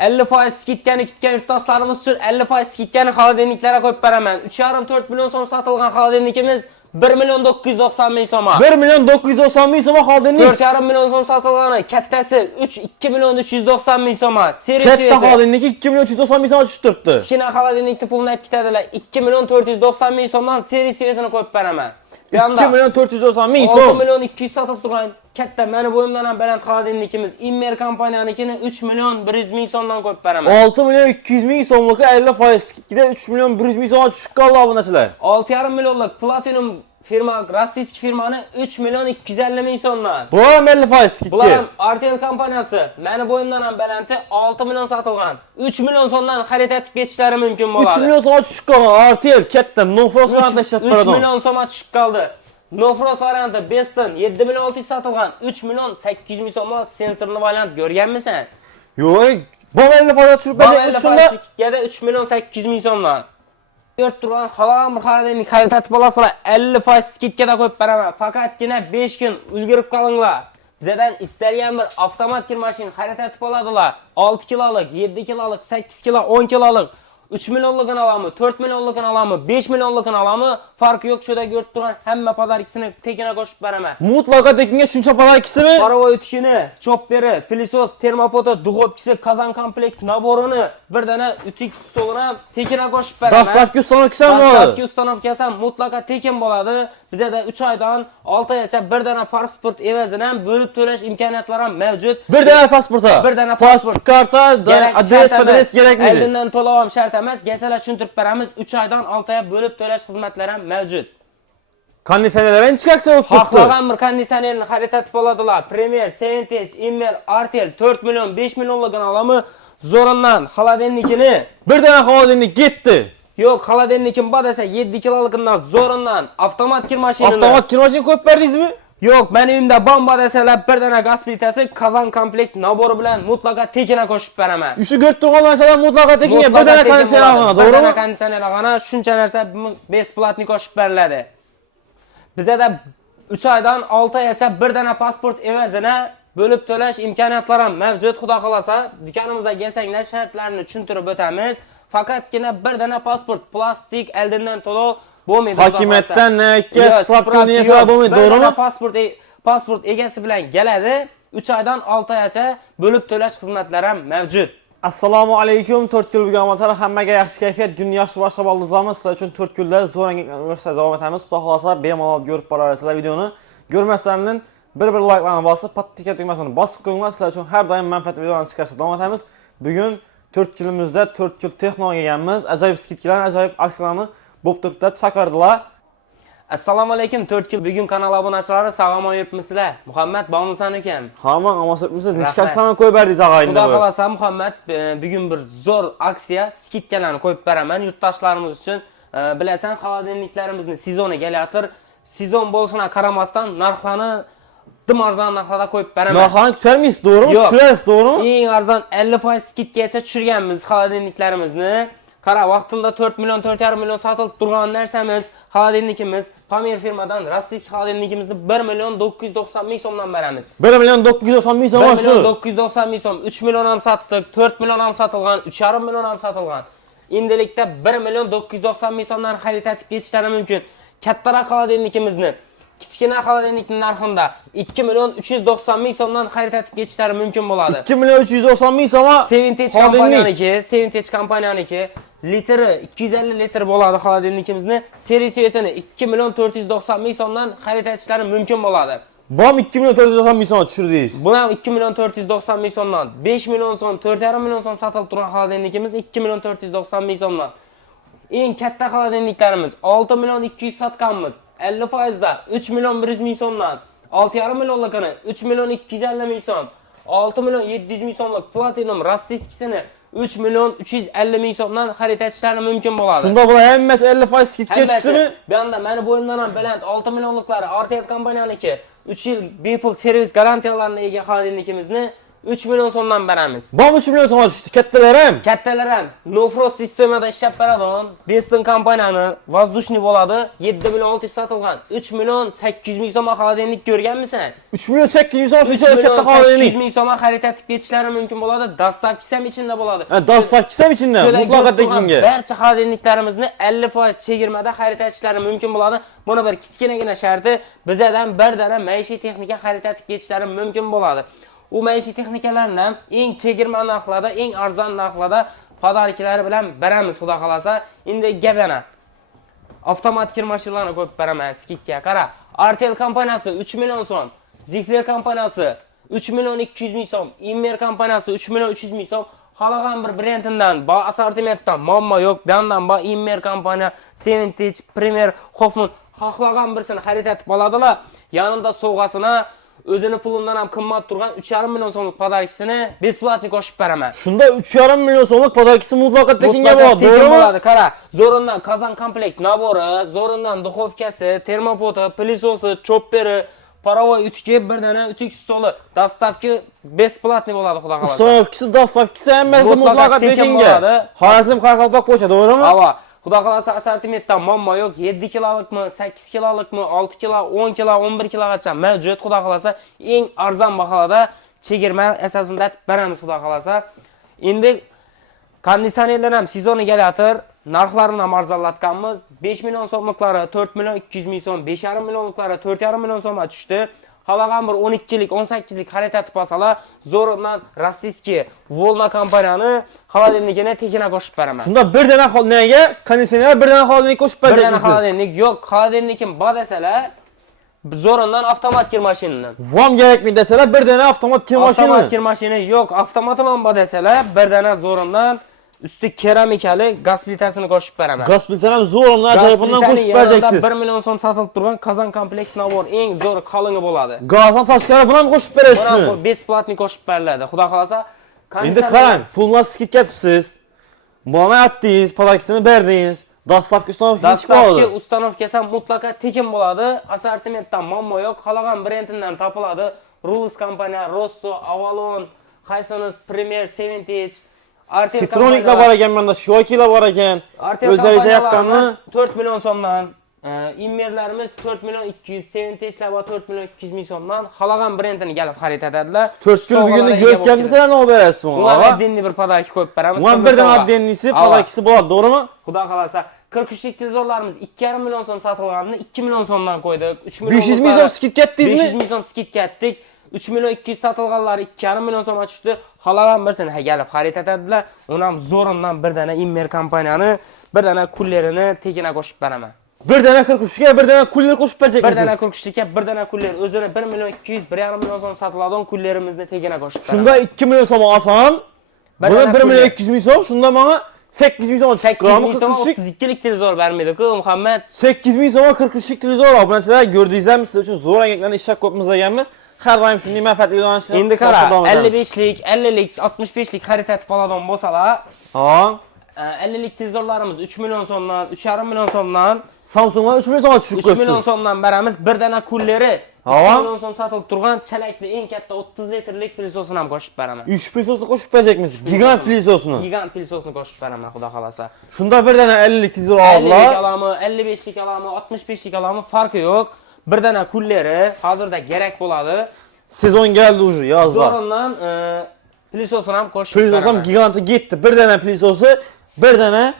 50% skitkani kutgan yurtdoshlarimiz uchun 50% skitkani xolodilniklarga qo'yib beraman. 3,5-4 million so'm sotilgan xolodilnikimiz 1 million 990 ming so'm. 1 million 990 ming so'm xolodilnik. 4,5 million so'm sotilgani kattasi 2 million 390 ming so'm. Katta xolodilniki 2 million 390 ming so'm tushib turibdi. Kichkina xolodilnikni pulini aytib ketadilar. 2 million 490 ming so'mdan seriyasini qo'yib beraman. 2 million 490 ming so'm. 6 million 200 sotilib turgan katta meni bo'yimdan ham baland xolodilnikimiz Immer kompaniyanikini 3 million 100 ming so'mdan qo'yib beraman. 6 million 200 ming so'mlik 50% skitkida 3 million 100 ming so'm tushib qoldi obunachilar. 6,5 millionlik platinum firma, rossiyskiy firmani 3 million 250 ming so'mdan. Bu ham 50% skitki. Bular Artel kompaniyasi meni bo'yimdan ham balanti 6 million sotilgan. 3 million so'mdan xarid etib ketishlari mumkin bo'ladi. 3 million so'm tushib qolgan Artel katta Nofros variantida ishlab 3 beradi. million so'm tushib qoldi. Nofros varianti Beston 7 million 600 sotilgan. 3 million 800 ming so'mdan sensorli variant ko'rganmisan? Yo'q, bu 50% tushib beradi. Shunda 3 million 800 ming so'mdan. Ko'rib turgan halol xolodilnik xarid etib olasizlar 50% skitkada qo'yib beraman. Faqatgina 5 kun ulgurib qolinglar. Bizdan istalgan bir avtomat kir mashin xarid etib oladilar. 6 kilolik, 7 kilolik, 8 kilo, 10 kilolik 3 millionlukini alami, 4 millionlukini alami, 5 millionlukini alami, farqi yo'q shuda ko'rib turgan hamma podarkisini tekina qo'shib beraman. Mutlaqo tekinga shuncha podarkisimi? Parovoy utkini, chopperi, pilisos, termopoto, duxovkasi, kazan komplekt naborini, bir dana utik stolini ham tekina qo'shib beraman. Dastlabki ustanovkasi ham bor. Dastlabki ustanovkasi ham mutlaqo tekin bo'ladi. Bizda 3 oydan 6 oygacha bir dana pasport evazidan ham bo'lib to'lash imkoniyatlari ham mavjud. Bir dana pasporta. Bir dana pasport. Plastik karta, adres kerakmi? Oldindan to'lov ham shart emas. Gasalar tushuntirib beramiz. 3 oydan 6 oy bo'lib to'lash xizmatlari ham mavjud. Konditsionerlar ham chiqaksa o'tib turibdi. Xohlagan bir konditsionerni xarid etib oladilar. Premier, Sentage, Immer, Artel 4 million, 5 millionligini alami zo'rindan xolodilnikini. Bir dana xolodilnik ketdi. Yo'q, xolodilnikim bor desa 7 kiloligidan zo'rindan avtomat kir mashinani. Avtomat kir mashin qo'yib berdingizmi? Yo'q, meni uyimda bomba desalar bir dana gaz plitasi kazan komplekt nabori bilan mutlaqo tekina qo'shib beraman. Shu ko'rib turgan narsalar mutlaqo tekinga bir dana konditsioner olgan, to'g'rimi? Bir dana konditsioner olgana shuncha narsa besplatni qo'shib beriladi. Bizda 3 oydan 6 oygacha bir dana pasport evazini bo'lib to'lash imkoniyatlari ham mavjud. Xudo xolasa, do'konimizga kelsanglar shartlarini tushuntirib o'tamiz. Faqatgina bir dana pasport plastik oldindan to'lov bo'lmaydi. Hokimiyatdan nakka spravkani yasa bo'lmaydi, to'g'rimi? Pasport egasi bilan keladi. 3 oydan 6 oygacha bo'lib to'lash xizmatlari ham mavjud. Assalomu alaykum. 4 kun bo'lgan bo'lsa hammaga yaxshi kayfiyat, kun yaxshi boshlab oldingizmi? Sizlar uchun 4 kunlar zo'rangga o'rishda davom etamiz. Xudo xolasa bemalol ko'rib borarsizlar videoni. Ko'rmaslardan bir like'larni bosib, pattika tugmasini bosib qo'yinglar. Sizlar uchun har doim manfaatli videolarni chiqarishda davom etamiz. Bugun 4 kunimizda 4 kun texnologiya kelganmiz. Ajoyib skidkalar, ajoyib aksiyalarni bo'lib turibdi, chaqirdilar. Assalomu alaykum 4 kun bugun kanal obunachilari sog'lom yuribmisizlar? Muhammad Bomusan ekan. Hamma omasibmisiz? Nechta aksiyani qo'yib berdingiz og'ayinda? Xudo xolasa Muhammad bugun bir zo'r aksiya skidkalarni qo'yib beraman yurtdoshlarimiz uchun. Bilasan, xolodilniklarimizni sezoni kelayotir. Sezon bo'lishina qaramasdan narxlarni dim arzon narxlarda qo'yib beraman. Narxlarni ko'tarmaysiz, to'g'rimi? Tushirasiz, to'g'rimi? Eng arzon 50% skidgacha tushirganmiz xolodilniklarimizni. Qara, vaqtida 4 million 4,5 million sotilib turgan narsamiz, xolodilnikimiz Pamir firmadan rossiyskiy xolodilnikimizni 1 million 990 ming so'mdan beramiz. 1 million 990 ming so'm. 1 million 990 ming so'm, 3 million ham satdik, 4 million ham sotilgan, 3,5 million ham sotilgan. Endilikda 1 million 990 ming so'mdan xarid etib ketishlari mumkin. Kattaroq xolodilnikimizni kichkina xolodilnikning narxida 2 million 390 ming so'mdan xarid etib ketishlari mumkin bo'ladi. 2 million 390 ming so'm. Sentage kompaniyaniki litri 250 litr bo'ladi xolodilnikimizni. Seriyasini 2 million 490 ming so'mdan xarid etishlari mumkin bo'ladi. Bom 2 million 490 ming so'm tushirdingiz. Buni ham 2 million 490 ming so'mdan 5 million so'm, 4,5 million so'm sotilib turgan xolodilnikimiz 2 million 490 ming so'mdan. Eng katta xolodilniklarimiz 6 million 200 sotganmiz. 50% da 3 million 100 ming so'mdan, 6,5 millionlikini 3 million 250 ming so'm, 6 million 700 ming so'mlik platinum rossiyskisini 3 million 350 ming so'mdan xarid etishlari mumkin bo'ladi. Shunda bular hammasi 50% skidga tushdimi? Bu yerda meni bo'yimdan ham baland 6 millionliklari Artel kompaniyaniki 3 yil bepul servis garantiyalarini ega xolodilnikimizni 3 milyon so'mdan beramiz. Bom 3 milyon so'mga tushdi, kattalarim. Kattalar ham No Frost sistemada ishlab beradigan Beston kompaniyani воздушный bo'ladi. 7 million 600 sotilgan. 3 million 800 ming so'mga xolodilnik ko'rganmisan? 3 milyon 800 so'm 3 shuncha katta million xolodilnik. 800 ming so'mga xarid etib ketishlari mumkin bo'ladi. Dastavkisi ham ichida bo'ladi. Dastavkisi ham ichida. Mutlaqo tekinga. Barcha xolodilniklarimizni 50% chegirmada xarid etishlari mumkin bo'ladi. Buni bir kichkinagina sharti bizdan bir dana maishiy texnika xarid etib ketishlari mumkin bo'ladi. U maishiy texnikalarni ham eng chegirma narxlarda, eng arzon narxlarda podarkalari bilan beramiz, xudo xolasa. Endi gap yana. Avtomat kir mashinalarni ko'p beraman skidga. Qara, Artel kompaniyasi 3 million so'm, Zifler kompaniyasi 3 million 200 ming so'm, Immer kompaniyasi 3 million 300 ming so'm. Xalaqan bir brendindan, ba assortimentdan muammo yo'q. Bundan ba Immer kompaniya, Seventage, Premier, Hoffman xohlagan birsini xarid etib oladilar. Yanında sovg'asini o'zini pulidan ham qimmat turgan 3,5 million so'mlik podarkisini besplatni qo'shib beraman. Shunda 3,5 million so'mlik podarkisi mutlaqo tekinga bo'ladi, to'g'rimi? Qara, zo'rindan kazan komplekt nabori, zo'rindan duxovkasi, termopoti, pilisosi, chopperi, parovoy utki, bir dana utik stoli, dastavki besplatni bo'ladi, xudo xolasa. Dastavkisi, dastavkisi hammasi mutlaqo tekinga. Xorazm Qoraqalpoq pochta, to'g'rimi? Ava, xudo xolasa assortimentdan muammo yo'q. 7 kilolikmi, 8 kilolikmi, 6 kilo, 10 kilo, 11 kilogacha mavjud, xudo xolasa. Eng arzon bahoda chegirma asosida beramiz, xudo xolasa. Endi konditsionerlar ham sezoni kelayotir. Narxlarini ham arzonlatganmiz. 5 million so'mliklari 4 million 200 ming so'm, 5,5 millionliklari 4,5 million so'mga tushdi. Xalaqan bir 12lik, 18lik xarid etib olsalar, zo'rindan rossiyskiy Volna kompaniyani xolodilnikini tekina qo'shib beraman. Shunda bir dana nega konditsioner, bir dana xolodilnik qo'shib berasiz? Bir dana xolodilnik yo'q, xolodilnikim bor desalar, zo'rindan avtomat kir mashinadan. Vam kerakmi desalar, bir dana avtomat kir mashina. Avtomat kir mashina yo'q, avtomati ham bor desalar, bir dana zo'rindan üstü keramikali gaz plitasini qo'shib beraman. Gaz plitani ham zo'rindan ajoyibundan qo'shib berasiz. 1 million so'm sotilib turgan kazan komplekt nabor eng zo'r qalingi bo'ladi. Gazdan tashqari buni ham qo'shib berasiz. Buni besplatni qo'shib beriladi. Xudo xolasa. Endi qarang, pulni skidga ketibsiz. Bana atdingiz, podarkisini berdingiz. Dastavka ustanovka chiqib qoldi. Dastavka ustanovkasi ham mutlaqo tekin bo'ladi. Assortimentdan muammo yo'q. Xalagan brendidan topiladi. Rulus kompaniya, Rosso, Avalon, Hisense, Premier, Seventage, Citroniklar bor ekan, menda Shokilar bor ekan. O'zlaringiz aytganni 4 million so'mdan, Immerlarimiz 4 million 200, Seventage'lar bor 4 million 200 ming so'mdan xalagan brendini kelib xarid etadilar. 4 kun bugunni ko'rgan desalar nima berasiz bunga? Bunga dinni bir podarka qo'yib beramiz. Bunga birdan addenisi podarkisi bo'ladi, to'g'rimi? Xudo xolasa 43 lik televizorlarimiz 2,5 million so'm sotilganini 2 million so'mdan qo'ydik. 3 million 500 ming so'm skid ketdingizmi? 500 ming so'm skid ketdik. 3 million 200 sotilganlari 2,5 million so'mga tushdi. Xalagan birsini kelib xarid etadilar. Uni ham zo'rindan bir dana Immer kompaniyani, bir dana kullerini tekina qo'shib beraman. Bir dana 43 ga bir dana kuller qo'shib beracakmisiz? Bir dana 43 ga bir dana kuller o'zini 1 million 200, 1,5 million so'm sotiladigan kullerimizni tekina qo'shib beraman. Shunda 2 million so'm olsam, buni 1 million 200 ming so'm, shunda menga 8 ming so'm tushib qoladi. 32 lik televizor bermaydi-ku Muhammad. 8 ming so'm 43 lik televizor obunachilar ko'rdingizmi? Sizlar uchun zo'r harakatlarni ishlab ko'pmiz deganmiz. Har doim shunday manfaatli yo'nalishlar. Endi qara, 55 lik, 50 lik, 65 lik xarid etib oladigan bo'lsalar, ha, 50 lik televizorlarimiz 3 million so'mdan, 3,5 million so'mdan, Samsung'a 3 million so'mga tushib 3 qo'yibsiz. million so'mdan beramiz. Bir dana kulleri 2 million so'm sotilib turgan chalakli eng katta 30 litrlik pilsosini ham qo'shib beraman. 3 pilsosni qo'shib beracakmisiz? Gigant pilsosni. Gigant pilsosni qo'shib beraman, xudo xolasa. Shunda bir dana 50 lik televizor 50 oldilar. lik alami, 55 lik alami, 65 lik alami farqi yo'q. Bir dana kulleri hozirda kerak bo'ladi. Sezon geldi уже yazda. Zo'rindan pilsosini ham qo'shib beraman. Pilsos ham giganti ketdi. Bir dana pilsosi, bir dana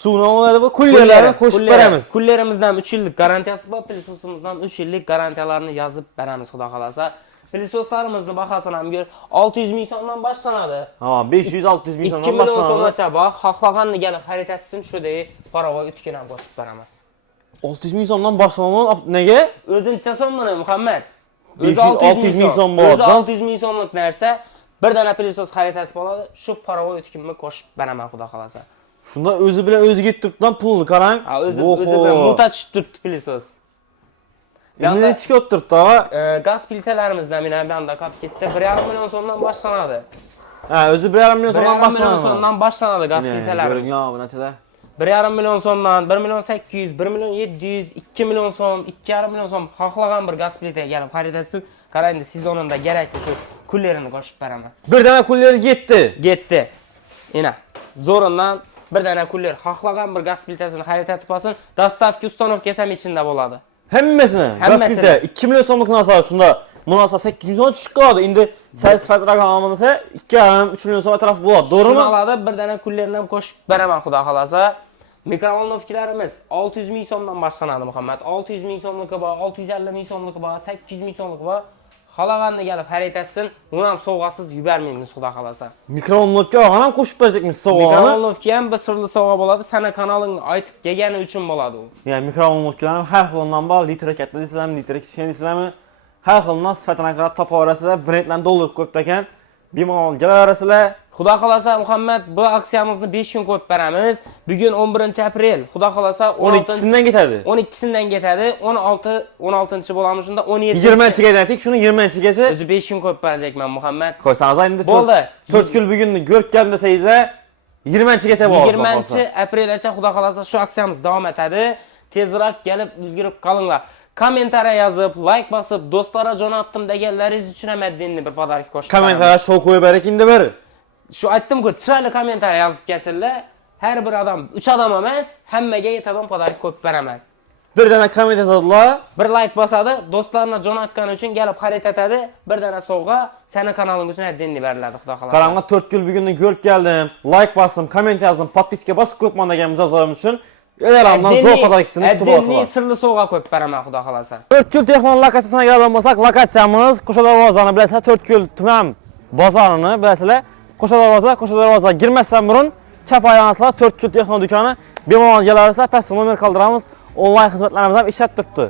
suvni oladi va kullerlarni qo'shib beramiz. Kullerimizdan 3 yillik garantiyasi bor, pilsosimizdan 3 yillik garantiyalarini yozib beramiz, xudo xolasa. Pilsoslarimizni bahosini ham ko'r 600 ming so'mdan boshlanadi. Ha, 500-600 ming 2 so'mdan million boshlanadi. so'mgacha bor. Xohlaganni kelib xarid etsin, shudek parovoy utkini ham qo'shib beraman. 600 ming so'mdan boshlanadi. Nega? O'zincha so'mmi Muhammad? 600 ming so'm bor. 600 ming so'mlik narsa bir dana pilsos xarid etib oladi. Shu parovoy utkimni qo'shib beraman, xudo xolasa. Shunda o'zi bilan o'zi ketib turibdan pulni qarang. Ha, o'zi bilan muta tushib turibdi pilsos. Endi nechga o'tiribdi, ha? Gaz plitalarimizdan mana bu yerda qolib ketdi. 1,5 million so'mdan boshlanadi. Ha, o'zi 1,5 million so'mdan 1,5 million so'mdan boshlanadi gaz plitalarimiz. Ko'ringlar bunachalar. 1,5 million so'mdan 1 million 800, 1 million 700, 2 million so'm, 2,5 million so'm xohlagan bir gaz plitaga kelib xarid etsin. Qarang, sezonida kerakli shu kullerini qo'shib beraman. Bir dana kulleri gitti. Getdi. Ina. Zo'rindan bir dana kuller xohlagan bir gaz plitasini xarid etib olsin. Dostavka ustanovkasi ham ichida bo'ladi. Hammasini. Hammasini. Gaspilta 2 million so'mlik narsa shunda munasa 8 million tushib qoladi. Endi siz sifat raqamini desa 2,5-3 million so'm atrof bo'ladi. To'g'rimi? Shuni oladi, bir dana kullerini ham qo'shib beraman, xudo xolasa. Mikrovolnovkalarimiz 600 ming so'mdan boshlanadi, Muhammad. 600 ming so'mligi bor, 650 ming so'mligi bor, 800 ming so'mligi bor. Xolaganda kelib xarid etsin, uni ham sovg'asiz yubormaymiz, xudo xolasa. Mikrovolnovka ham qo'shib berajakmiz sovg'ani. Mikrovolnovka ham bir sirli sovg'a bo'ladi, sana kanalingni aytib kelgani uchun bo'ladi u. Ya'ni mikrovolnovkalar har xilidan bor, litr katta deysizlarmi, litr kichkina deysizlarmi? Har xilidan sifatini qarab topa olasizlar, brendlarni dollar qo'yib ekan, bemalol kelaverasizlar. Xudo xolasa Muhammad, bu aksiyamizni 5 kun qo'yib beramiz. Bugun 11-aprel. Xudo xolasa 12sidan ketadi. 12sidan ketadi. 16 bo'lamiz shunda 17. 20-chiga aytdik, shuni 20-chigacha o'zi 5 kun qo'yib berajakman, Muhammad. qo'ysangiz endi Bo'ldi. 4 kun bugunni ko'rib keldim desangizlar, 20-chigacha bo'ladi. 20-aprelgacha xudo xolasa shu aksiyamiz davom etadi. Tezroq kelib ulgurib qolinglar. Kommentariy yozib, like bosib, do'stlarga jo'natdim deganlaringiz uchun ham endi bir podarka qo'shib. Kommentariy show qo'yib berak endi bir. Shu aytdim-ku, chiroyli kommentariy yozib kelsinlar. Har bir odam 3 odam emas, hammaga yetadigan podarka qo'yib beraman. Bir dana komment yozadilar, bir like bosadi, do'stlarına jo'natgani uchun kelib xarid etadi, bir dana sovg'a seni kanaling uchun endi beriladi, xudo xolasa. Qaramga 4 kun bugunni ko'rib keldim, like bosdim, komment yozdim, podpiska bosib qo'yibman degan mijozlarim uchun Elamdan zo'r podarkasini kutib olasizlar. Sirli sovg'a qo'yib beraman, xudo xolasa. 4 kun texnologiya lokatsiyasiga kelgan bo'lsak, lokatsiyamiz Qo'sha darvozani bilasizlar, 4 kun tuman bozorini bilasizlar. Qo'sha darvoza girmasdan burun chap aylanasizlar, 4 kun texnologiya do'koni bemalol kelaverasizlar, pastga nomer qoldiramiz. Onlayn xizmatlarimiz ham ishlab turibdi.